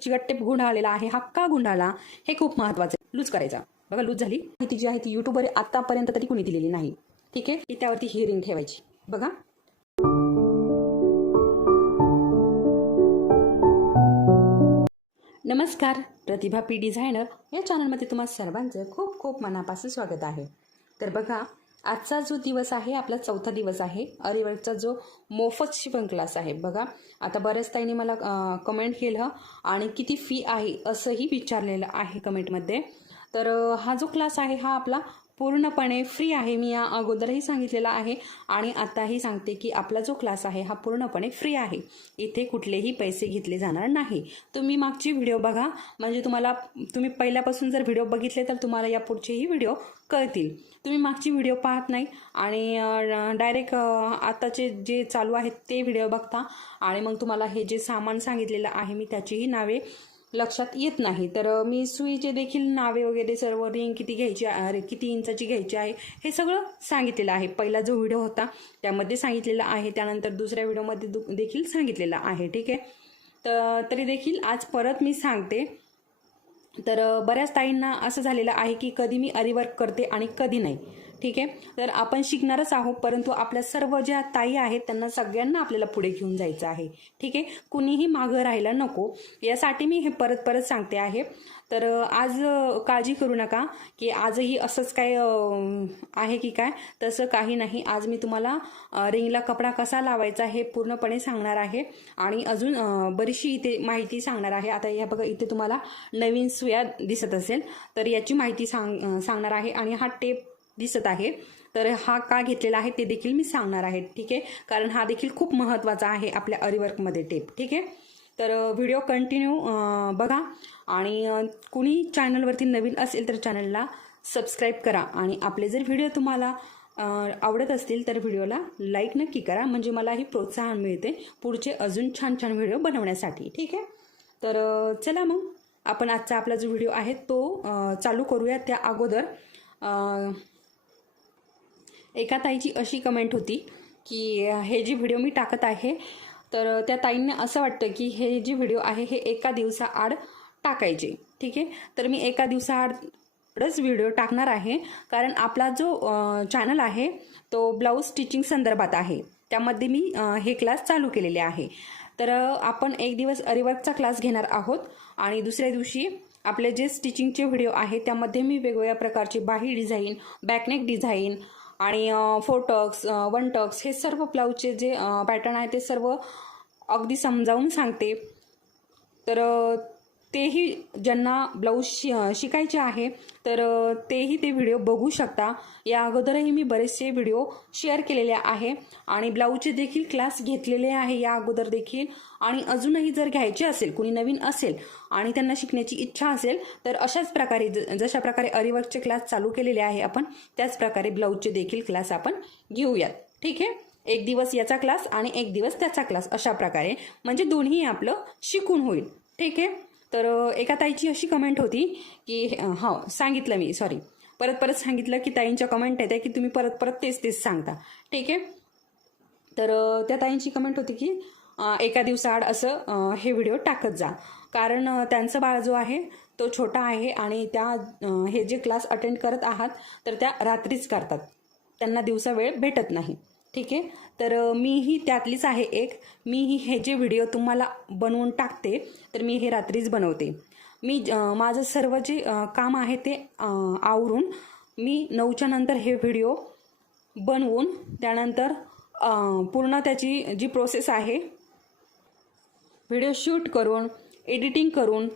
चिकट टेप गुंडाळलेला आहे हा का गुंडाळला हे खूप महत्त्वाचं आहे. लूज करायचा. बघा लूज झाली. ती जी आहे ती यूट्यूबवर आतापर्यंत तरी कुणी दिलेली नाही. ठीक आहे. त्यावरती ही रिंग ठेवायची. बघा नमस्कार, प्रतिभा पी डिझायनर या चॅनलमध्ये तुम्हा सर्वांचं खूप खूप मनापासून स्वागत आहे. तर बघा आजचा जो दिवस आहे आपला चौथा दिवस आहे अरीवर्कचा जो मोफत शिवण क्लास आहे. बघा आता बऱ्याच ताईंनी मला कमेंट केलं आणि किती फी आहे असंही विचारलेलं आहे कमेंटमध्ये. तर हा जो क्लास आहे हा आपला पूर्णपणे फ्री आहे. मी या अगोदरही सांगितलेला आहे आणि आताही सांगते की आपला जो क्लास आहे हा पूर्णपणे फ्री आहे. इथे कुठलेही पैसे घेतले जाणार नाही. तुम्ही मागची व्हिडिओ बघा, म्हणजे तुम्ही पहिल्यापासून जर व्हिडिओ बघितले तर तुम्हाला या पुढचेही व्हिडिओ कळतील. तुम्ही मागची व्हिडिओ पाहत नाही आणि डायरेक्ट आताचे जे चालू आहेत ते व्हिडिओ बघता आणि मग तुम्हाला हे जे सामान सांगितलेलं आहे मी त्याचीही नावे लक्षात येत नाही. तर मी सुईचे देखील नावे वगैरे सर्व रिंग किती घ्यायची किती इंचाची घ्यायची आहे हे सगळं सांगितलेलं आहे. पहिला जो व्हिडिओ होता त्यामध्ये सांगितलेलं आहे, त्यानंतर दुसऱ्या व्हिडिओमध्ये देखील सांगितलेलं आहे. ठीक आहे. तर तरी देखील आज परत मी सांगते. तर बऱ्याच ताईंना असं झालेलं आहे की कधी मी आरीवर्क करते आणि कधी नाही. ठीक आहे. तर आपण शिकणारच आहोत, परंतु आपल्या सर्व ज्या ताई आहेत त्यांना सगळ्यांना आपल्याला पुढे घेऊन जायचं आहे. ठीक आहे. कुणीही मागं राहायला नको, यासाठी मी हे परत परत सांगते आहे. तर आज काळजी करू नका की आजही असंच काय आहे की काय, तसं काही नाही. आज मी तुम्हाला रिंगला कपडा कसा लावायचा हे पूर्णपणे सांगणार आहे आणि अजून बरीचशी इथे माहिती सांगणार आहे. आता या बघा इथे तुम्हाला नवीन सुया दिसत असेल तर याची माहिती सांगणार आहे आणि हा टेप दिसत आहे तर हा का घेतलेला आहे ते देखील मी सांगणार आहे. ठीक आहे. कारण हा देखील खूप महत्त्वाचा आहे आपल्या आरीवर्कमध्ये टेप. ठीक आहे. तर व्हिडिओ कंटिन्यू बघा आणि कुणी चॅनलवरती नवीन असेल तर चॅनलला सबस्क्राईब करा आणि आपले जर व्हिडिओ तुम्हाला आवडत असतील तर व्हिडिओला लाईक नक्की करा, म्हणजे मलाही प्रोत्साहन मिळते पुढचे अजून छान छान व्हिडिओ बनवण्यासाठी. ठीक आहे. तर चला मग आपण आजचा आपला जो व्हिडिओ आहे तो चालू करूया. त्या अगोदर एका ताईची अशी कमेंट होती की हे जी व्हिडिओ मी टाकत आहे तर त्या ताईंना असं वाटतं की हे जी व्हिडिओ आहे हे एका दिवसाआड टाकायचे. ठीक आहे. तर मी एका दिवसाआडच व्हिडिओ टाकणार आहे, कारण आपला जो चॅनल आहे तो ब्लाऊज स्टिचिंग संदर्भात आहे. त्यामध्ये मी हे क्लास चालू केलेले आहे. तर आपण एक दिवस आरीवर्कचा क्लास घेणार आहोत आणि दुसऱ्या दिवशी आपले जे स्टिचिंगचे व्हिडिओ आहे त्यामध्ये मी वेगवेगळ्या प्रकारचे बाही डिझाईन, बॅकनेक डिझाईन आणि 4 टक्स 1 टक्स हे सर्व ब्लाऊजचे जे पॅटर्न आहे ते सर्व अगदी समजावून सांगते. तर तेही ज्यांना ब्लाऊज शिकायचे आहे तर तेही ते व्हिडिओ बघू शकता. या अगोदरही मी बरेचसे व्हिडिओ शेअर केलेले आहे आणि ब्लाऊजचे देखील क्लास घेतलेले आहे या अगोदर देखील, आणि अजूनही जर घ्यायचे असेल, कुणी नवीन असेल आणि त्यांना शिकण्याची इच्छा असेल तर अशाच प्रकारे जशा प्रकारे आरीवर्कचे क्लास चालू केलेले आहे आपण त्याच प्रकारे ब्लाऊजचे देखील क्लास आपण घेऊयात. ठीक आहे. एक दिवस याचा क्लास आणि एक दिवस त्याचा क्लास, अशा प्रकारे म्हणजे दोन्ही आपलं शिकून होईल. ठीक आहे. तर एका ताईची अशी कमेंट होती की सांगितलं मी परत सांगितलं की ताईंच्या कमेंट येते की तुम्ही परत तेच सांगता. ठीक आहे. तर त्या ताईंची कमेंट होती की एका दिवसाआड असं हे व्हिडिओ टाकत जा, कारण त्यांचं बाळ जो आहे तो छोटा आहे आणि त्या हे जे क्लास अटेंड करत आहात तर त्या रात्रीच करतात, त्यांना दिवसा वेळ भेटत नाही. ठीक आहे. तर मीही त्यातलीच आहे एक. मीही हे जे व्हिडिओ तुम्हाला बनवून टाकते तर मी हे रात्रीच बनवते. मी माझं सर्व जे काम आहे ते आवरून मी 9च्या नंतर हे व्हिडिओ बनवून त्यानंतर पूर्ण त्याची जी प्रोसेस आहे व्हिडिओ शूट करून एडिटिंग करून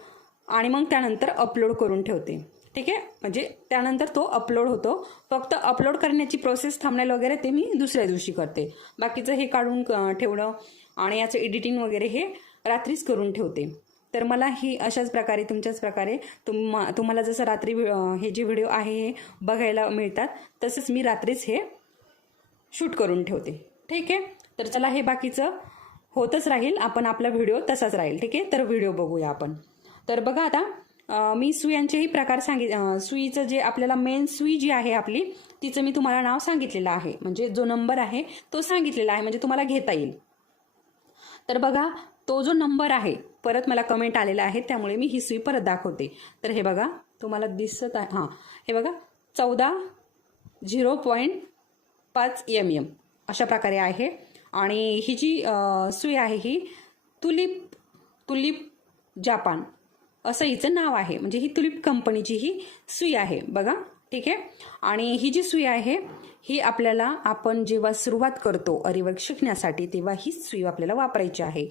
आणि मग त्यानंतर अपलोड करून ठेवते. ठीक आहे. म्हणजे त्यानंतर तो अपलोड होतो. फक्त अपलोड करण्याची प्रोसेस थंबनेल वगैरे ते मी दुसऱ्या दिवशी करते. बाकीचं हे काढून ठेवणं आणि याचं एडिटिंग वगैरे हे रात्रीच करून ठेवते. तर मला ही अशाच प्रकारे तुमच्याच प्रकारे तुम्हाला जसं रात्री हे जे व्हिडिओ आहे हे बघायला मिळतात तसंच मी रात्रीच हे शूट करून ठेवते. ठीक आहे. तर चला हे बाकीचं होतच राहील, आपण आपला व्हिडिओ तसाच राहील. ठीक आहे. तर व्हिडिओ बघूया आपण. तर बघा आता मी सुयांचेही प्रकार सुईचं जे आपल्याला मेन सुई जी आहे आपली तिचं मी तुम्हाला नाव सांगितलेलं आहे, म्हणजे जो नंबर आहे तो सांगितलेला आहे म्हणजे तुम्हाला घेता येईल. तर बघा तो जो नंबर आहे परत मला कमेंट आलेला आहे, त्यामुळे मी ही सुई परत दाखवते. तर हे बघा तुम्हाला दिसत आहे, हां हे बघा 14.0.5 mm अशा प्रकारे आहे. आणि ही जी सुई आहे ही तुलिप जापान असं हिचं नाव आहे, म्हणजे ही तुलिप कंपनीची ही सुई आहे बघा. ठीक आहे. आणि ही जी सुई आहे ही आपल्याला आपण जेव्हा सुरुवात करतो अरिवर्क शिकण्यासाठी तेव्हा ही सुई आपल्याला वापरायची आहे.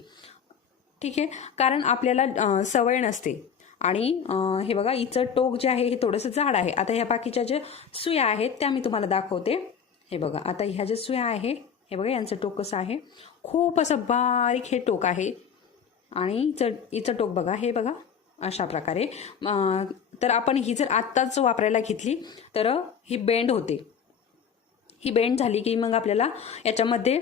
ठीक आहे. कारण आपल्याला सवय नसते. आणि हे बघा हिचं टोक जे आहे हे थोडंसं जाड आहे. आता ह्या बाकीच्या ज्या सुया आहेत त्या मी तुम्हाला दाखवते. हे बघा आता ह्या ज्या सुया आहे हे बघा यांचं टोक कसं आहे, खूप असं बारीक हे टोक आहे. आणि हिचं टोक बघा, हे बघा अशा प्रकारे. तर आपण ही जर आत्ताच वापरायला घेतली तर ही बेंड होते. ही बेंड झाली की मग आपल्याला याच्यामध्ये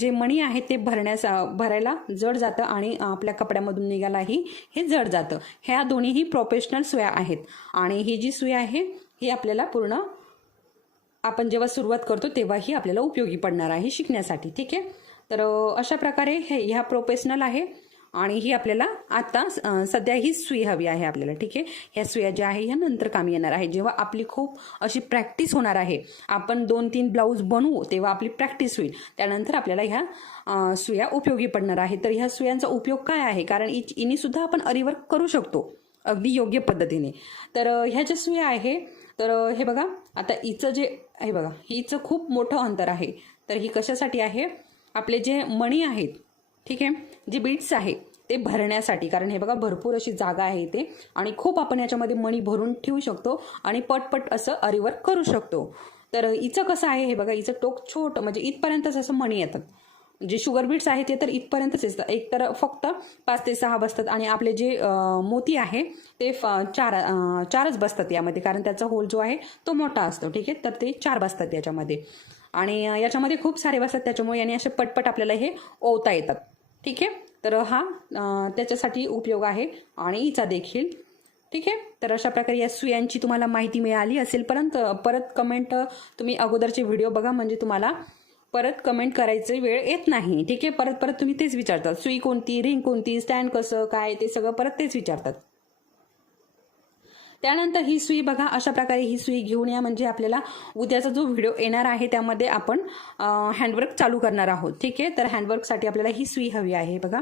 जे मणी आहे ते भरायला जड जातं आणि आपल्या कपड्यामधून निघायलाही हे जड जातं. ह्या दोन्हीही प्रोफेशनल सुया आहेत. आणि ही जी सुई आहे ही आपल्याला पूर्ण आपण जेव्हा सुरुवात करतो तेव्हाही आपल्याला उपयोगी पडणार आहे शिकण्यासाठी. ठीक आहे. तर अशा प्रकारे ह्या प्रोफेशनल आहे. आणि ही आपल्याला आता सध्या ही सुई हवी आहे आपल्याला. ठीक आहे. ह्या सुया ज्या आहे ह्या नंतर कामी येणार आहे, जेव्हा आपली खूप अशी प्रॅक्टिस होणार आहे. आपण 2-3 ब्लाऊज बनवू तेव्हा आपली प्रॅक्टिस होईल. त्यानंतर आपल्याला ह्या सुया उपयोगी पडणार आहे. तर ह्या सुयांचा उपयोग काय आहे, कारण इनी सुद्धा आपण अरिवर्क करू शकतो अगदी योग्य पद्धतीने. तर ह्या ज्या सुया आहे तर हे बघा आता हिचं जे आहे बघा हिचं खूप मोठं अंतर आहे. तर ही कशासाठी आहे, आपले जे मणी आहेत ठीक आहे जे बीड्स आहे ते भरण्यासाठी. कारण हे बघा भरपूर अशी जागा आहे इथे आणि खूप आपण याच्यामध्ये मणी भरून ठेवू शकतो आणि पटपट असं अरिवर्क करू शकतो. तर हिचं कसं आहे हे बघा हिचं टोक छोटं म्हणजे इथपर्यंतच असं मणी येतात. जे शुगर बीड्स आहे ते तर इथपर्यंतच असतात, एक तर फक्त 5 ते 6 बसतात आणि आपले जे मोती आहे ते 4च बसतात यामध्ये, कारण त्याचा होल जो आहे तो मोठा असतो. ठीक आहे. तर ते 4 बसतात याच्यामध्ये आणि याच्यामध्ये खूप सारे बसतात, त्याच्यामुळे याने असे पटपट आपल्याला हे ओवता येतात. ठीक आहे. तर हा त्याच्यासाठी उपयोग आहे आणि हिचा देखील. ठीक आहे. तर अशा प्रकारे या सुयांची तुम्हाला माहिती मिळाली असेल. परत कमेंट तुम्ही अगोदरचे व्हिडिओ बघा, म्हणजे तुम्हाला परत कमेंट करायचे वेळ येत नाही. ठीक आहे. परत तुम्ही तेच विचारतात, सुई कोणती, रिंग कोणती, स्टँड कसं काय, ते सगळं परत तेच विचारतात. त्यानंतर ही सुई बघा अशा प्रकारे ही सुई घेऊन या, म्हणजे आपल्याला उद्याचा जो व्हिडिओ येणार आहे त्यामध्ये आपण हँडवर्क चालू करणार आहोत. ठीक आहे. तर हँडवर्कसाठी आपल्याला ही सुई हवी आहे. बघा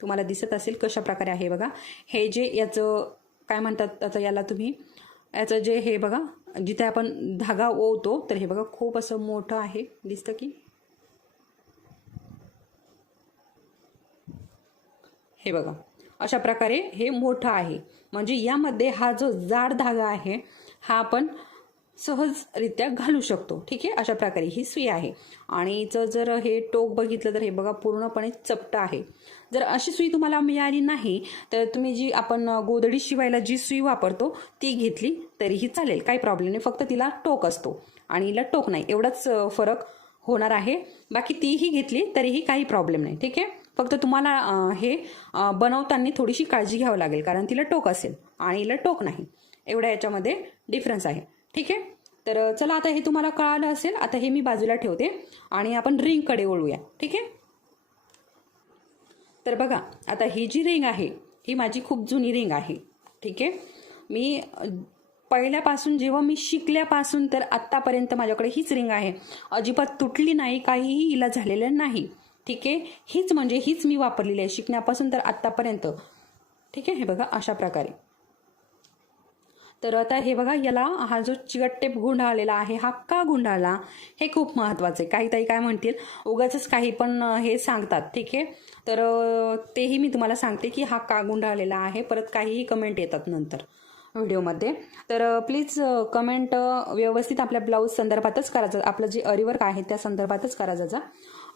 तुम्हाला दिसत असेल कशा प्रकारे आहे बघा. हे जे याचं काय म्हणतात आता याला तुम्ही, याचं जे हे बघा जिथे आपण धागा ओवतो तर हे बघा खूप असं मोठं आहे, दिसतं की हे बघा अशा प्रकारे हे मोठं आहे. म्हणजे यामध्ये हा जो जाड धागा आहे हा आपण सहजरित्या घालू शकतो. ठीक आहे. अशा प्रकारे ही सुई आहे. आणि हिचं जर हे टोक बघितलं तर हे बघा पूर्णपणे चपटं आहे. जर अशी सुई तुम्हाला मिळाली नाही तर तुम्ही जी आपण गोधडी शिवायला जी सुई वापरतो ती घेतली तरीही चालेल, काही प्रॉब्लेम नाही. फक्त तिला टोक असतो आणि हिला टोक नाही, एवढाच फरक होणार आहे. बाकी तीही घेतली तरीही काही प्रॉब्लेम नाही. ठीक आहे. फक्त तुम्हाला हे बनवताना थोडीशी काळजी घ्यावी लागेल, कारण तिला टोक असेल आणि हिला टोक नाही, एवढा याच्यामध्ये डिफरन्स आहे. ठीक आहे. तर चला आता हे तुम्हाला कळालं असेल. आता हे मी बाजूला ठेवते आणि आपण रिंगकडे वळूया. ठीक आहे. तर बघा आता ही जी रिंग आहे ही माझी खूप जुनी रिंग आहे. ठीक आहे. मी पहिल्यापासून जेव्हा मी शिकल्यापासून तर आत्तापर्यंत माझ्याकडे हीच रिंग आहे, अजिबात तुटली नाही, काहीही हिला झालेलं नाही. ठीक आहे. हीच मी वापरलेली आहे शिकण्यापासून तर आत्तापर्यंत. ठीक आहे. हे बघा अशा प्रकारे. तर आता हे बघा याला हा जो चिकट टेप गुंडाळलेला आहे हा का गुंडाळला हे खूप महत्त्वाचं आहे. काही ताई काय म्हणतील उगाचच काही पण हे सांगतात. ठीक आहे. तर तेही मी तुम्हाला सांगते की हा का गुंडाळलेला आहे. परत काहीही कमेंट येतात नंतर व्हिडिओमध्ये. तर प्लीज कमेंट व्यवस्थित आपल्या ब्लाऊज संदर्भातच करायचं, आपलं जे अरिवर्क आहे त्या संदर्भातच करा जा.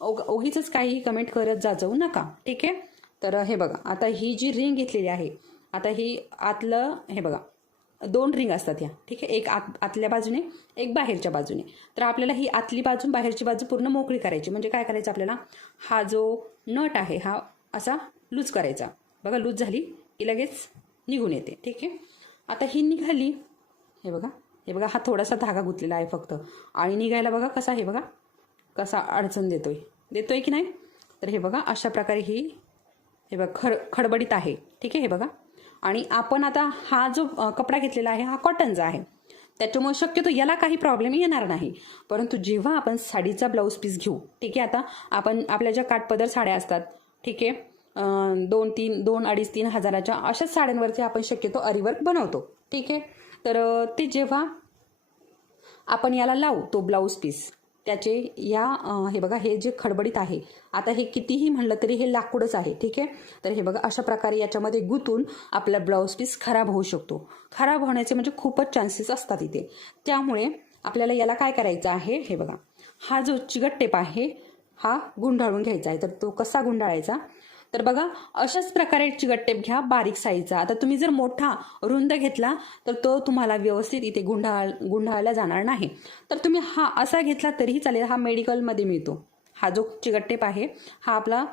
उगीच काहीही कमेंट करत जाऊ नका. ठीक आहे. तर हे बघा आता ही जी रिंग घेतलेली आहे, आता ही आतलं हे बघा 2 रिंग असतात ह्या. ठीक आहे. एक आतल्या बाजूने एक बाहेरच्या बाजूने. तर आपल्याला ही आतली बाजू बाहेरची बाजू पूर्ण मोकळी करायची. म्हणजे काय करायचं आपल्याला, हा जो नट आहे हा असा लूज करायचा. बघा लूज झाली की लगेच निघून येते. ठीक आहे. आता ही निघाली, हे बघा हा थोडासा धागा गुंतलेला आहे फक्त, आणि निघायला बघा कसा, हे बघा कसा अडचण देतोय की नाही. तर हे बघा अशा प्रकारे ही हे बघा खडबडीत आहे, ठीक आहे. हे बघा, आणि आपण आता हा जो कपडा घेतलेला आहे हा कॉटनचा आहे, त्याच्यामुळे शक्यतो याला काही प्रॉब्लेम येणार नाही. परंतु जेव्हा आपण साडीचा ब्लाऊज पीस घेऊ, ठीक आहे, आता आपण आपल्या ज्या काठपदर साड्या असतात, ठीक आहे, 2-3 हजाराच्या अशाच साड्यांवरती आपण शक्यतो अरीवर्क बनवतो, ठीक आहे. तर ते जेव्हा आपण याला लावू तो ब्लाऊज पीस, त्याचे हे बघा, हे जे खडबडीत आहे, आता हे कितीही म्हणलं तरी हे लाकूडच आहे, ठीक आहे. तर हे बघा, अशा प्रकारे याच्यामध्ये गुंतून आपला ब्लाऊज पीस खराब होऊ शकतो. खराब होण्याचे म्हणजे खूपच चान्सेस असतात इथे. त्यामुळे आपल्याला याला काय करायचं आहे, हे बघा, हा जो चिकट टेप आहे हा गुंडाळून घ्यायचा आहे. तर तो कसा गुंडाळायचा, तर बघा, अशाच प्रकारे चिकट टेप घ्या बारीक साईजचा. आता तुम्ही जर मोठा रुंद घेतला तर तो तुम्हाला व्यवस्थित इथे गुंडाळला जाणार नाही. तर तुम्ही हा असा घेतला तरीही चालेल. हा मेडिकलमध्ये मिळतो. हा जो चिकट टेप आहे हा आपला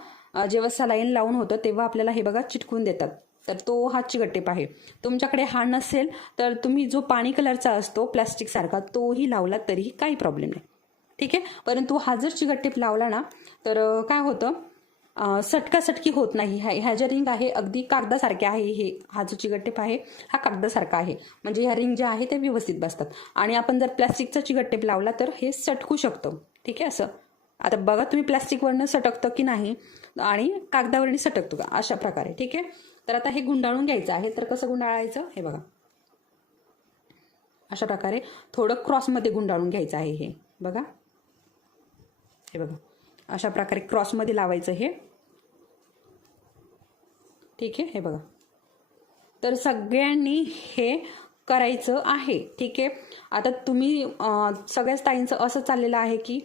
जेव्हा सलाईन लावून होतं तेव्हा आपल्याला हे बघा चिटकून देतात. तर तो हा चिकट टेप आहे. तुमच्याकडे हा नसेल तर तुम्ही जो पाणी कलरचा असतो प्लास्टिक सारखा तोही लावला तरीही काही प्रॉब्लेम नाही, ठीक आहे. परंतु हा जर चिकट टेप लावला ना तर काय होतं, सटकासटकी होत नाही. ह्या ज्या रिंग आहे अगदी कागदासारख्या आहे. हा जो चिकट टेप आहे हा कागदासारखा आहे, म्हणजे ह्या रिंग ज्या आहे त्या व्यवस्थित बसतात. आणि आपण जर प्लास्टिकचा चिकट टेप लावला तर हे सटकू शकतं, ठीक आहे. असं आता बघा तुम्ही प्लास्टिकवरनं सटकतं की नाही आणि कागदावरनी सटकतो का, अशा प्रकारे, ठीक आहे. तर आता हे गुंडाळून घ्यायचं आहे. तर कसं गुंडाळायचं, हे बघा, अशा प्रकारे थोडं क्रॉसमध्ये गुंडाळून घ्यायचं आहे. हे बघा, हे बघा, अशा प्रकारे क्रॉसमध्ये लावायचं हे, ठीक आहे. हे बघा, तर सगळ्यांनी हे करायचं आहे, ठीक आहे. आता तुम्ही सगळ्याच ताईंचं असं चाललेलं आहे की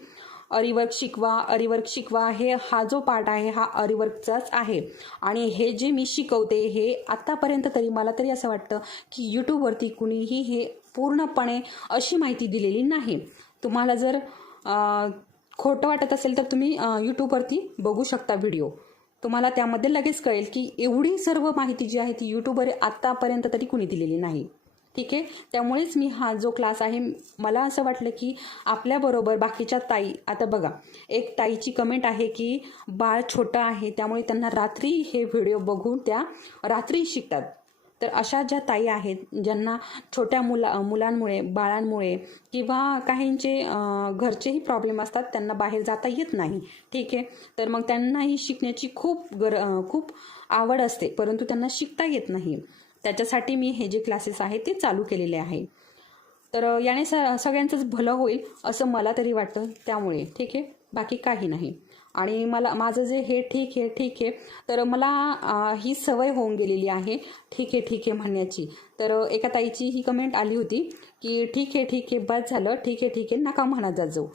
अरीवर्क शिकवा. हा जो पार्ट आहे हा अरीवर्कचाच आहे. आणि हे जे मी शिकवते हे आतापर्यंत तरी मला तरी असं वाटतं की यूट्यूबवरती कुणीही हे पूर्णपणे अशी माहिती दिलेली नाही. तुम्हाला जर खोटं वाटत असेल तर तुम्ही यूट्यूबवरती बघू शकता व्हिडिओ. तुम्हाला त्यामध्ये लगेच कळेल की एवढी सर्व माहिती जी आहे ती यूट्यूबवर आतापर्यंत तरी कुणी दिलेली नाही, ठीक आहे. त्यामुळेच मी हा जो क्लास आहे, मला असं वाटलं की आपल्याबरोबर बाकीच्या ताई, आता बघा, एक ताईची कमेंट आहे की बाळ छोटं आहे त्यामुळे त्यांना रात्री हे व्हिडिओ बघून त्या रात्री शिकतात. तर अशा ज्या ताई आहेत ज्यांना छोट्या मुलांमुळे, बाळांमुळे किंवा काहींचे घरचेही प्रॉब्लेम असतात, त्यांना बाहेर जाता येत नाही, ठीक आहे. तर मग त्यांनाही शिकण्याची खूप आवड असते, परंतु त्यांना शिकता येत नाही. त्याच्यासाठी मी हे जे क्लासेस आहेत ते चालू केलेले आहे. तर याने सगळ्यांचंच भलं होईल असं मला तरी वाटतं, त्यामुळे, ठीक आहे, बाकी काही नाही. आणि माझं जे हे ठीक आहे तर मला ही सवय होऊन गेलेली आहे ठीक आहे म्हणण्याची. तर एका ताईची ही कमेंट आली होती की ठीक आहे बस झालं, ठीक आहे नका म्हणत जाऊ.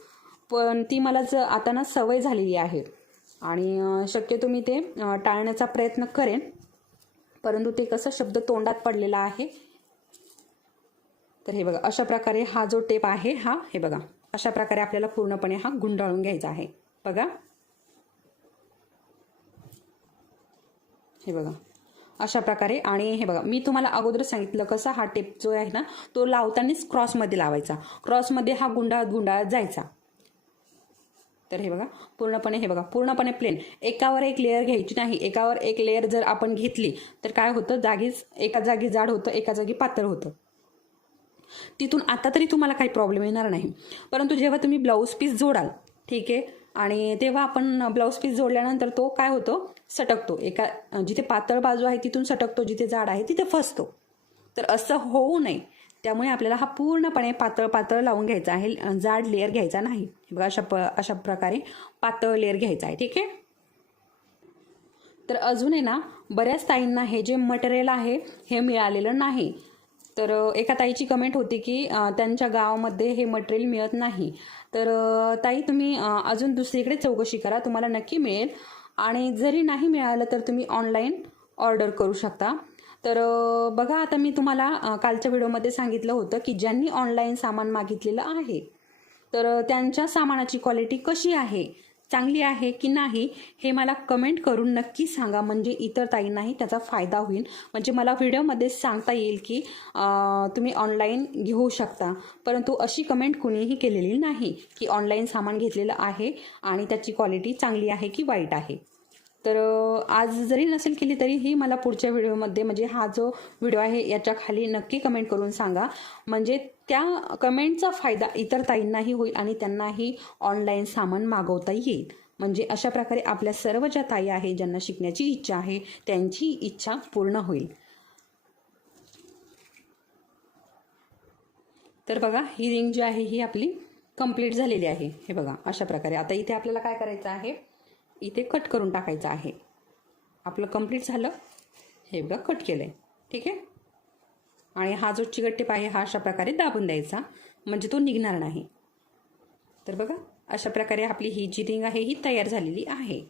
पण ती मला आता ना सवय झालेली आहे आणि शक्यतो मी ते टाळण्याचा प्रयत्न करेन, परंतु ते कसं शब्द तोंडात पडलेला आहे. तर हे बघा, अशा प्रकारे हा जो टेप आहे हे बघा, अशा प्रकारे आपल्याला पूर्णपणे हा गुंडाळून घ्यायचा आहे. बघा, हे बघा, अशा प्रकारे. आणि हे बघा, मी तुम्हाला अगोदर सांगितलं कसं हा टेप जो आहे ना तो लावतानाच क्रॉसमध्ये लावायचा, क्रॉसमध्ये हा गुंडाळत जायचा. तर हे बघा, पूर्णपणे प्लेन, एकावर एक लेअर घ्यायची नाही. एकावर एक लेअर जर आपण घेतली तर काय होतं, एका जागी जाड होतं, एका जागी पातळ होतं. तिथून आता तरी तुम्हाला काही प्रॉब्लेम येणार नाही. परंतु जेव्हा तुम्ही ब्लाऊज पीस जोडाल, ठीक आहे, आणि तेव्हा आपण ब्लाऊज पीस जोडल्यानंतर तो काय होतो, सटकतो. जिथे पातळ बाजू आहे तिथून सटकतो, जिथे जाड आहे तिथे फसतो. तर असं होऊ नये, त्यामुळे आपल्याला हा पूर्णपणे पातळ लावून घ्यायचा आहे, जाड लेअर घ्यायचा नाही. बघा, अशा प्रकारे पातळ लेअर घ्यायचा आहे, ठीक आहे. तर अजून आहे ना, बऱ्याच ताईंना हे जे मटेरियल आहे हे मिळालेलं नाही. तर एका ताईची कमेंट होती की त्यांच्या गावामध्ये हे मटेरियल मिळत नाही. तर ताई, तुम्ही अजून दुसरीकडे चौकशी करा, तुम्हाला नक्की मिळेल. आणि जरी नाही मिळालं तर तुम्ही ऑनलाईन ऑर्डर करू शकता. तर बघा, आता मी तुम्हाला कालच्या व्हिडिओमध्ये सांगितलं होतं की ज्यांनी ऑनलाईन सामान मागितलेलं आहे तर त्यांच्या सामानाची क्वालिटी कशी आहे, चांगली आहे की नाही, हे मला कमेंट करून नक्की सांगा, म्हणजे इतर ताईंनाही त्याचा फायदा होईल. म्हणजे मला व्हिडिओमध्ये सांगता येईल की तुम्ही ऑनलाईन घेऊ शकता. परंतु अशी कमेंट कुणीही केलेली नाही की ऑनलाईन सामान घेतलेलं आहे आणि त्याची क्वालिटी चांगली आहे की वाईट आहे. तर आज जरी नसेल केली तरीही मला पुढच्या व्हिडिओमध्ये म्हणजे हा जो व्हिडिओ आहे याच्या खाली नक्की कमेंट करून सांगा, म्हणजे त्या कमेंटचा फायदा इतर ताईंनाही होईल आणि त्यांनाही ऑनलाईन सामान मागवता येईल. म्हणजे अशा प्रकारे आपल्या सर्व ज्या ताई आहे ज्यांना शिकण्याची इच्छा आहे त्यांची इच्छा पूर्ण होईल. तर बघा ही रिंग जी आहे ही आपली कंप्लीट झालेली आहे. हे बघा अशा प्रकारे. आता इथे आपल्याला काय करायचं आहे, इथे कट करून टाकायचं आहे. आपलं कंप्लीट झालं. हे बघा कट केलं आहे. ठीक आहे. आणि हा जो चिकट टेप आहे हा अशा प्रकारे दाबून द्यायचा, म्हणजे तो निघणार नाही. तर बघा अशा प्रकारे आपली ही जी रिंग आहे ही तयार झालेली आहे.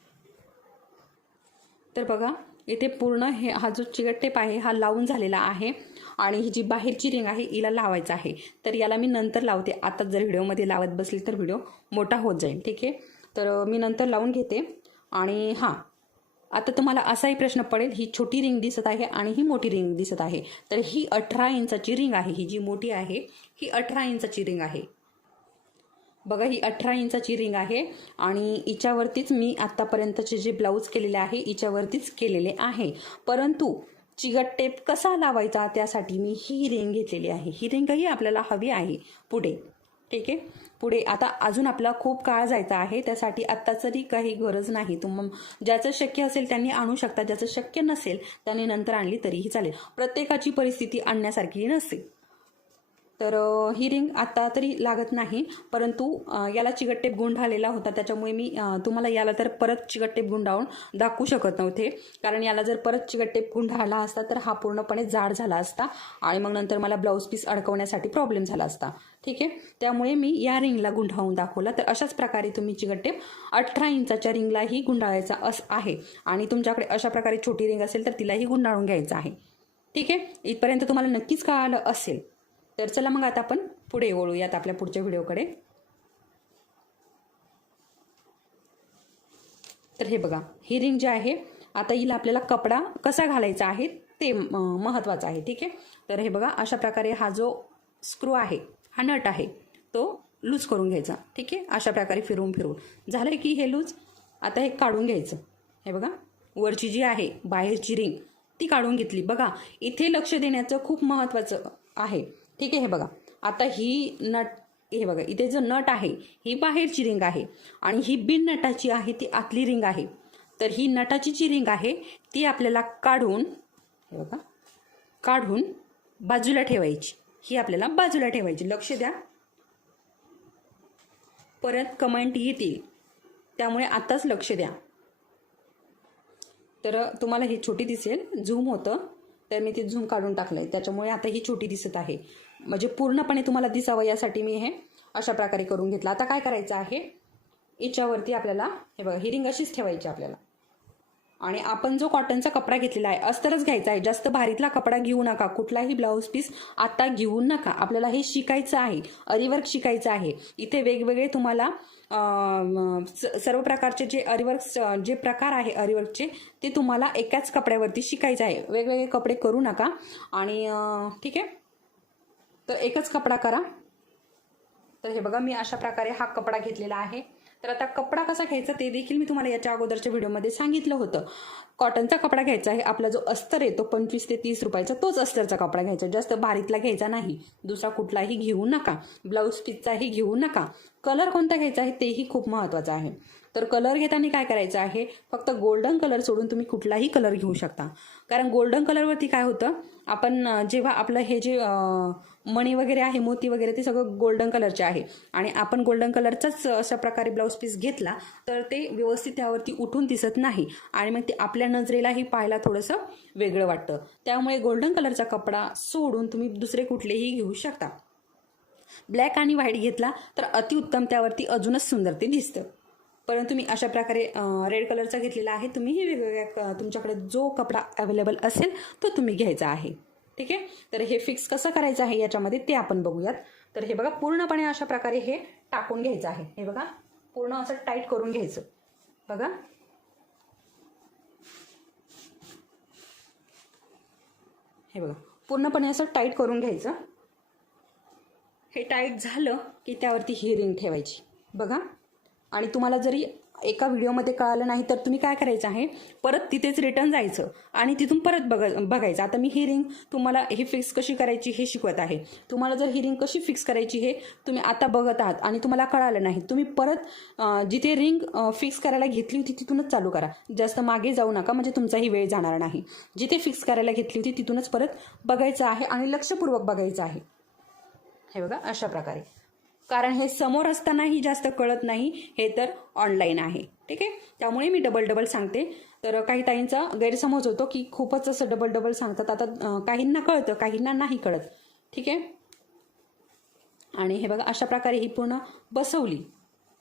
तर बघा इथे पूर्ण हा जो चिकट टेप आहे हा लावून झालेला आहे आणि ही जी बाहेरची रिंग आहे हिला लावायचं आहे. तर याला मी नंतर लावते. आता जर व्हिडिओमध्ये लावत बसली तर व्हिडिओ मोठा होत जाईल. ठीक आहे. तर मी नंतर लावून घेते. आणि हां, आता तुम्हाला असाही प्रश्न पडेल, ही छोटी रिंग दिसत आहे आणि ही मोठी रिंग दिसत आहे. तर ही 18 इंचाची रिंग आहे. ही जी मोठी आहे ही 18 इंचाची रिंग आहे. बघा ही 18 इंचाची रिंग आहे आणि हिच्यावरतीच मी आत्तापर्यंतचे जे ब्लाऊज केलेले आहे हिच्यावरतीच केलेले आहे. परंतु चिकट टेप कसा लावायचा त्यासाठी मी ही रिंग घेतलेली आहे. ही रिंगही आपल्याला हवी आहे पुढे. ठीक आहे. पुढे आता अजून आपला खूप काळ जायचा आहे, त्यासाठी आत्ता तरी काही गरज नाही. ज्याचं शक्य असेल त्यांनी आणू शकता, ज्याचं शक्य नसेल त्यांनी नंतर आणली तरीही चालेल. प्रत्येकाची परिस्थिती आणण्यासारखी नसते. तर ही रिंग आता तरी लागत नाही, परंतु याला चिकट टेप गुंडाळलेला होता त्याच्यामुळे मी तुम्हाला याला तर परत चिकट टेप गुंडाळून दाखवू शकत नव्हते. कारण याला जर परत चिकट टेप गुंडाळला असता तर हा पूर्णपणे जाड झाला असता आणि मग नंतर मला ब्लाऊज पीस अडकवण्यासाठी प्रॉब्लेम झाला असता. ठीक आहे. त्यामुळे मी या रिंगला गुंडाळून दाखवला. तर अशाच प्रकारे तुम्ही चिकट टेप 18 इंचाच्या रिंगलाही गुंडाळायचा आहे आणि तुमच्याकडे अशा प्रकारे छोटी रिंग असेल तर तिलाही गुंडाळून घ्यायचं आहे. ठीक आहे. इथपर्यंत तुम्हाला नक्कीच कळालं असेल. तर चला मग आता आपण पुढे वळूयात आपल्या पुढच्या व्हिडिओकडे. तर हे बघा ही रिंग जी आहे आता हिला आपल्याला कपडा कसा घालायचा आहे ते महत्त्वाचं आहे. ठीक आहे. तर हे बघा अशा प्रकारे हा जो स्क्रू आहे हा नट आहे तो लूज करून घ्यायचा. ठीक आहे. अशा प्रकारे फिरवून झालं की हे लूज. आता हे काढून घ्यायचं. हे बघा वरची जी आहे बाहेरची रिंग ती काढून घेतली. बघा इथे लक्ष देण्याचं खूप महत्त्वाचं आहे. ठीक आहे. हे बघा आता ही नट, हे बघा इथे जो नट आहे ही बाहेरची रिंग आहे आणि ही बिन नटाची आहे ती आतली रिंग आहे. तर ही नटाची जी रिंग आहे ती आपल्याला काढून, हे बघा काढून बाजूला ठेवायची. ही आपल्याला बाजूला ठेवायची. लक्ष द्या, परत कमेंट येतील त्यामुळे आताच लक्ष द्या. तर तुम्हाला ही छोटी दिसेल, झूम होतं तर मी ते झूम काढून टाकलंय त्याच्यामुळे आता ही छोटी दिसत आहे. म्हणजे पूर्णपणे तुम्हाला दिसावं यासाठी मी हे अशा प्रकारे करून घेतलं. आता काय करायचं आहे, याच्यावरती आपल्याला हे बघा ही रिंग अशीच ठेवायची आपल्याला. आणि आपण जो कॉटनचा कपडा घेतलेला आहे अस्तरच घ्यायचा आहे. जास्त भारीतला कपडा घेऊ नका, कुठलाही ब्लाऊज पीस आता घेऊ नका. आपल्याला हे शिकायचं आहे, अरिवर्क शिकायचं आहे. इथे वेगवेगळे तुम्हाला सर्व प्रकारचे जे अरिवर्क जे प्रकार आहे अरिवर्कचे ते तुम्हाला एकाच कपड्यावरती शिकायचं आहे. वेगवेगळे कपडे करू नका. आणि ठीक आहे. तर एकच कपडा करा. तर हे बघा मी अशा प्रकारे हा कपडा घेतलेला आहे. तर आता कपडा कसा घ्यायचा ते देखील मी तुम्हाला याच्या अगोदरच्या व्हिडिओमध्ये सांगितलं होतं. कॉटनचा कपडा घ्यायचा आहे. आपला जो अस्तर आहे तो 25 ते 30 रुपयाचा तोच अस्तरचा कपडा घ्यायचा. जास्त भारीतला घ्यायचा नाही. दुसरा कुठलाही घेऊ नका. ब्लाऊज पीसचाही घेऊ नका. कलर कोणता घ्यायचा आहे तेही खूप महत्त्वाचं आहे. तर कलर घेताना काय करायचं आहे, फक्त गोल्डन कलर सोडून तुम्ही कुठलाही कलर घेऊ शकता. कारण गोल्डन कलरवरती काय होतं, आपण जेव्हा आपलं हे जे मणी वगैरे आहे, मोती वगैरे ते सगळं गोल्डन कलरचे आहे आणि आपण गोल्डन कलरचाच अशा प्रकारे ब्लाऊज पीस घेतला तर ते व्यवस्थित त्यावरती उठून दिसत नाही आणि मग ते आपल्या नजरेलाही पाहायला थोडंसं वेगळं वाटतं. त्यामुळे गोल्डन कलरचा कपडा सोडून तुम्ही दुसरे कुठलेही घेऊ शकता. ब्लॅक आणि व्हाईट घेतला तर अतिउत्तम, त्यावरती अजूनच सुंदर ते दिसतं. परंतु मी अशा प्रकारे रेड कलरचा घेतलेला आहे. तुम्हीही वेगवेगळ्या तुमच्याकडे जो कपडा अवेलेबल असेल तो तुम्ही घ्यायचा आहे. ठीक आहे. तर हे फिक्स कसं करायचं आहे याच्यामध्ये ते आपण बघूयात. तर हे बघा पूर्णपणे अशा प्रकारे हे टाकून घ्यायचं आहे. हे बघा पूर्ण असं टाईट करून घ्यायचं. बघा हे बघा पूर्णपणे असं टाईट करून घ्यायचं. हे टाईट झालं की त्यावरती ही रिंग ठेवायची. बघा आणि तुम्हाला जरी एका व्हिडिओमध्ये कळालं नाही तर तुम्ही काय करायचं आहे, परत तिथेच रिटर्न जायचं आणि तिथून परत बघायचं. आता मी ही रिंग तुम्हाला ही फिक्स कशी करायची हे शिकवत आहे. तुम्हाला जर ही रिंग कशी फिक्स करायची हे तुम्ही आता बघत आहात आणि तुम्हाला कळालं नाही, तुम्ही परत जिथे रिंग फिक्स करायला घेतली होती तिथूनच चालू करा. जास्त मागे जाऊ नका, म्हणजे तुमचाही वेळ जाणार नाही. जिथे फिक्स करायला घेतली होती तिथूनच परत बघायचं आहे आणि लक्षपूर्वक बघायचं आहे. हे बघा अशा प्रकारे, कारण हे समोर असतानाही जास्त कळत नाही, हे तर ऑनलाईन आहे. ठीक आहे, त्यामुळे मी डबल सांगते. तर काही ताईंचा गैरसमज होतो की खूपच असं डबल सांगतात. आता काहींना कळतं, काहींना नाही कळत. ठीक आहे, आणि हे बघा अशा प्रकारे ही पूर्ण बसवली,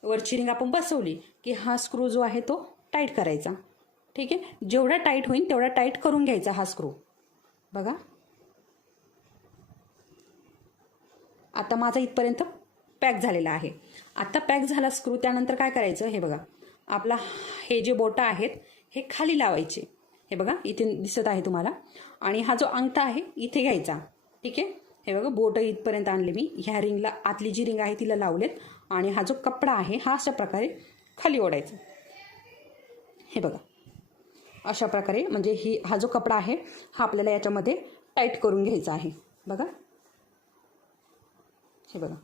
वरची रिंग आपण बसवली की हा स्क्रू जो आहे तो टाईट करायचा. ठीक आहे, जेवढा टाईट होईल तेवढा टाईट करून घ्यायचा हा स्क्रू. बघा आता माझा इथपर्यंत पॅक झालेला आहे. आता पॅक झाला स्क्रू, त्यानंतर काय करायचं, हे बघा आपला हे जे बोटं आहेत हे खाली लावायचे. हे बघा इथे दिसत आहे तुम्हाला, आणि हा जो अंगठा आहे इथे घ्यायचा. ठीक आहे, हे बघा बोटं इथपर्यंत आणले मी. ह्या रिंगला, आतली जी रिंग आहे तिला लावलेत, आणि हा जो कपडा आहे हा अशा प्रकारे खाली ओढायचा. हे बघा अशा प्रकारे, म्हणजे हा जो कपडा आहे हा आपल्याला याच्यामध्ये टाईट करून घ्यायचा आहे. बघा हे बघा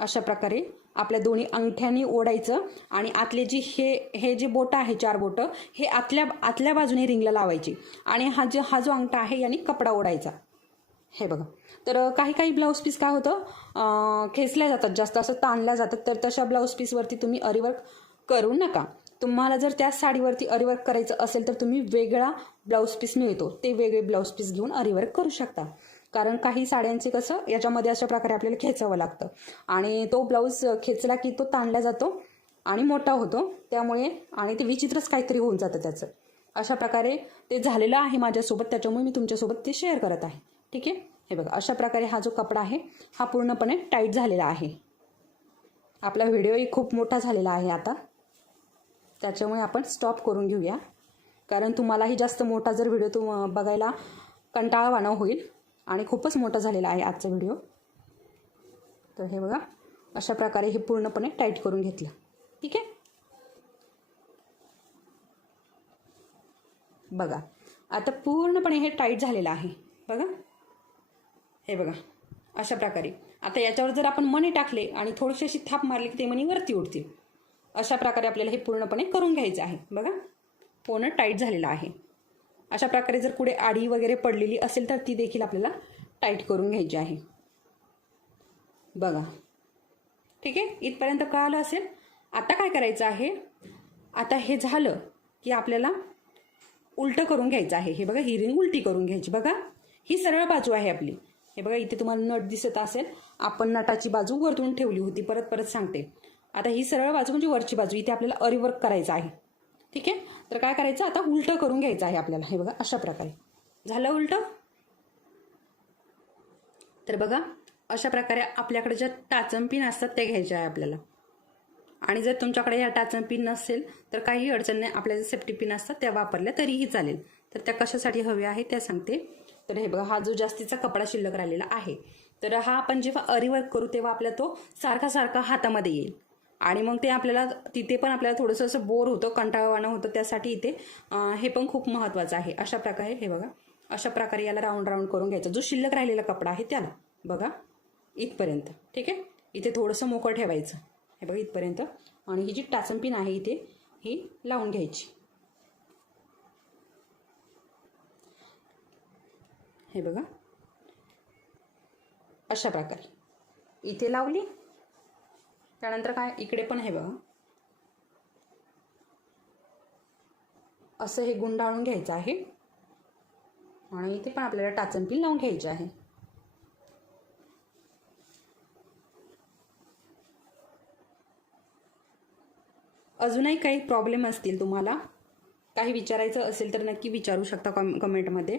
अशा प्रकारे आपल्या दोन्ही अंगठ्यांनी ओढायचं, आणि आतले जी हे जे बोटं आहे 4 बोटं हे आतल्या बाजूने रिंगला लावायची, आणि हा जो अंगठा आहे याने कपडा ओढायचा. हे बघा, तर काही ब्लाऊज पीस काय होतं, खेचल्या जातात, जास्त असं ताणल्या जातात. तर तशा ब्लाऊज पीसवरती तुम्ही अरीवर्क करू नका. तुम्हाला जर त्या साडीवरती अरीवर्क करायचं असेल तर तुम्ही वेगळा ब्लाऊज पीस मिळतो, ते वेगळे ब्लाऊज पीस घेऊन अरीवर्क करू शकता. कारण काही साड्यांचे कसं याच्यामध्ये अशा प्रकारे आपल्याला खेचावं लागतं, आणि तो ब्लाऊज खेचला की तो ताणला जातो आणि मोठा होतो, त्यामुळे आणि ते विचित्रच काहीतरी होऊन जातं त्याचं. अशा प्रकारे ते झालेलं आहे माझ्यासोबत, त्याच्यामुळे मी तुमच्यासोबत ते शेअर करत आहे. ठीक आहे, हे बघा अशा प्रकारे हा जो कपडा आहे हा पूर्णपणे टाईट झालेला आहे. आपला व्हिडिओही खूप मोठा झालेला आहे आता, त्याच्यामुळे आपण स्टॉप करून घेऊया, कारण तुम्हालाही जास्त मोठा जर व्हिडिओ बघायला कंटाळवाणं होईल, आणि खूपच मोठा झालेला आहे आजचा व्हिडिओ. तर हे बघा अशा प्रकारे हे पूर्णपणे टाईट करून घेतलं. ठीक आहे, बघा आता पूर्णपणे हे टाईट झालेलं आहे. बघा हे बघा अशा प्रकारे. आता याच्यावर जर आपण मणी टाकले आणि थोडीशी अशी थाप मारली की ते मणी वरती उडतील. अशा प्रकारे आपल्याला हे पूर्णपणे करून घ्यायचं आहे. बघा पूर्ण टाईट झालेलं आहे. अशा प्रकारे जर कुठे आडी वगैरे पडलेली असेल तर ती देखील आपल्याला टाईट करून घ्यायची आहे. बघा ठीक आहे, इथपर्यंत कळालं असेल. आता काय करायचं आहे, आता हे झालं की आपल्याला उलटं करून घ्यायचं आहे. हे बघा ही रिंग उलटी करून घ्यायची. बघा ही सरळ बाजू आहे आपली. हे बघा इथे तुम्हाला नट दिसत असेल, आपण नटाची बाजू वरतून ठेवली होती. परत सांगते, आता ही सरळ बाजू म्हणजे वरची बाजू, इथे आपल्याला अरीवर्क करायचं आहे. ठीक आहे, तर काय करायचं, आता उलटं करून घ्यायचं आहे आपल्याला. हे बघा अशा प्रकारे झालं उलटं. तर बघा अशा प्रकारे आपल्याकडे ज्या टाचन पिन असतात त्या घ्यायच्या आहे आपल्याला. आणि जर तुमच्याकडे या टाचन पिन नसेल तर काही अडचण नाही, आपल्या ज्या सेफ्टी पिन असतात त्या वापरल्या तरीही चालेल. तर त्या कशासाठी हव्या आहे त्या सांगते. तर हे बघा हा जो जास्तीचा कपडा शिल्लक राहिलेला आहे, तर हा आपण जेव्हा अरीवर्क करू तेव्हा आपला तो सारखा हातामध्ये येईल, आणि मग ते आपल्याला तिथे पण आपल्याला थोडंसं असं बोर होतं, कंटाळवाणं होतं. त्यासाठी इथे हे पण खूप महत्त्वाचं आहे. अशा प्रकारे हे बघा अशा प्रकारे याला राऊंड करून घ्यायचा. जो शिल्लक राहिलेला कपडा आहे त्याला बघा इथपर्यंत. ठीक आहे, इथे थोडंसं मोकळं ठेवायचं. हे बघा इथपर्यंत, आणि ही जी टाचन पिन आहे इथे ही लावून घ्यायची. हे बघा अशा प्रकारे इथे लावली. त्यानंतर काय इकडे पण हे बघा असं हे गुंडाळून घ्यायचं आहे, आणि इथे पण आपल्याला टाचन पिन लावून घ्यायची आहे. अजूनही काही प्रॉब्लेम असतील, तुम्हाला काही विचारायचं असेल तर नक्की विचारू शकता कमेंटमध्ये.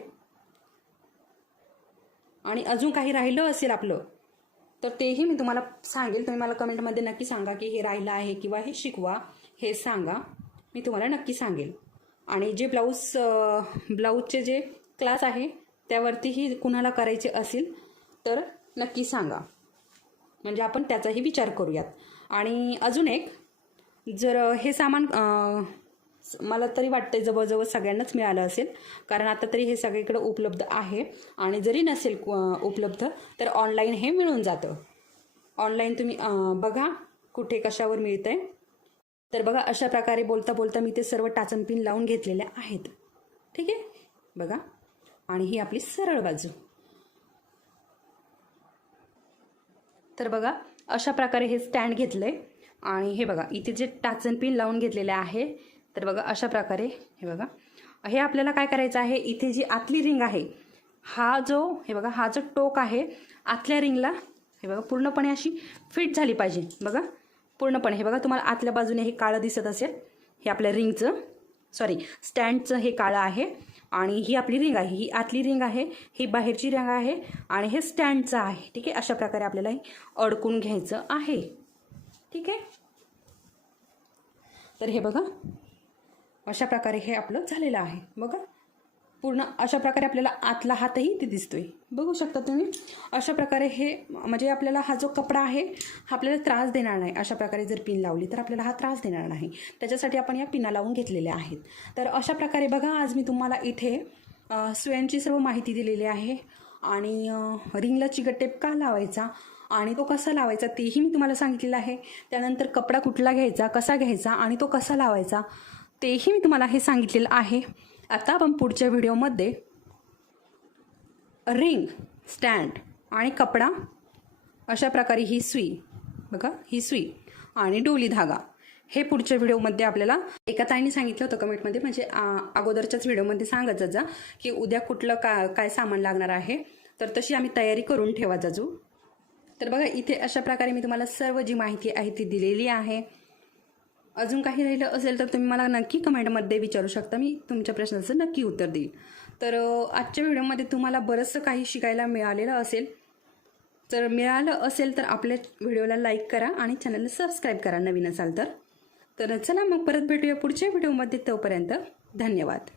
आणि अजून काही राहिलं असेल आपलं तर तेही मी तुम्हाला सांगेल. तुम्ही मला कमेंटमध्ये नक्की सांगा की हे राहिलं आहे किंवा हे शिकवा, हे सांगा, मी तुम्हाला नक्की सांगेल. आणि जे ब्लाऊजचे जे क्लास आहे त्यावरतीही कुणाला करायचे असेल तर नक्की सांगा, म्हणजे आपण त्याचाही विचार करूयात. आणि अजून एक, जर हे सामान मला तरी वाटतं जवळजवळ सगळ्यांनाच मिळालं असेल, कारण आता तरी हे सगळीकडे उपलब्ध आहे. आणि जरी नसेल उपलब्ध तर ऑनलाईन हे मिळून जातं. ऑनलाईन तुम्ही बघा कुठे कशावर मिळतं आहे. तर बघा अशा प्रकारे बोलता बोलता मी ते सर्व टाचन पिन लावून घेतलेले आहेत. ठीक आहे, बघा. आणि ही आपली सरळ बाजू. तर बघा अशा प्रकारे हे स्टँड घेतलं आहे. आणि हे बघा इथे जे टाचन पिन लावून घेतलेले आहे. तर बघा अशा प्रकारे हे बघा, हे आपल्याला काय करायचं आहे, इथे जी आतली रिंग आहे, हे बघा हा जो टोक आहे आतल्या रिंगला हे बघा पूर्णपणे अशी फिट झाली पाहिजे. बघा पूर्णपणे हे बघा तुम्हाला आतल्या बाजूने हे काळं दिसत असेल, हे आपल्या रिंगचं स्टँडचं हे काळं आहे. आणि ही आपली रिंग आहे, ही आतली रिंग आहे, ही बाहेरची रिंग आहे आणि हे स्टँडचं आहे. ठीक आहे, अशा प्रकारे आपल्याला हे अडकून घ्यायचं आहे. ठीक आहे, तर हे बघा अशा प्रकारे हे आपलं झालेलं आहे. बघा पूर्ण अशा प्रकारे आपल्याला आतला हातही ते दिसतोय, बघू शकता तुम्ही. अशा प्रकारे हे म्हणजे आपल्याला हा जो कपडा आहे हा आपल्याला त्रास देणार नाही. अशा प्रकारे जर पिन लावली तर आपल्याला हा त्रास देणार नाही, त्याच्यासाठी आपण या पिना लावून घेतलेल्या आहेत. तर अशा प्रकारे बघा आज मी तुम्हाला इथे सुयांची सर्व माहिती दिलेली आहे. आणि रिंगला चिकटटेप का लावायचा आणि तो कसा लावायचा तेही मी तुम्हाला सांगितलेलं आहे. त्यानंतर कपडा कुठला घ्यायचा, कसा घ्यायचा आणि तो कसा लावायचा तेही मी तुम्हाला हे सांगितलेलं आहे. आता आपण पुढच्या व्हिडिओमध्ये रिंग, स्टँड आणि कपडा, अशा प्रकारे ही सुई, बघा ही सुई आणि डोली धागा, हे पुढच्या व्हिडिओमध्ये आपल्याला एका ताईंनी सांगितलं होतं कमेंटमध्ये, म्हणजे अगोदरच्याच व्हिडिओमध्ये सांगत जा की उद्या कुठलं काय सामान लागणार आहे. तर तशी आम्ही तयारी करून ठेवा जाजू. तर बघा इथे अशा प्रकारे मी तुम्हाला सर्व जी माहिती आहे ती दिलेली आहे. अजून काही राहिलं असेल तर तुम्ही मला नक्की कमेंटमध्ये विचारू शकता, मी तुमच्या प्रश्नाचं नक्की उत्तर देईल. तर आजच्या व्हिडिओमध्ये तुम्हाला बरंचसं काही शिकायला मिळालेलं असेल. जर मिळालं असेल तर आपल्या व्हिडिओला लाईक करा आणि चॅनलला सबस्क्राईब करा नवीन असाल तर. चला मग परत भेटूया पुढच्या व्हिडिओमध्ये. तोपर्यंत धन्यवाद.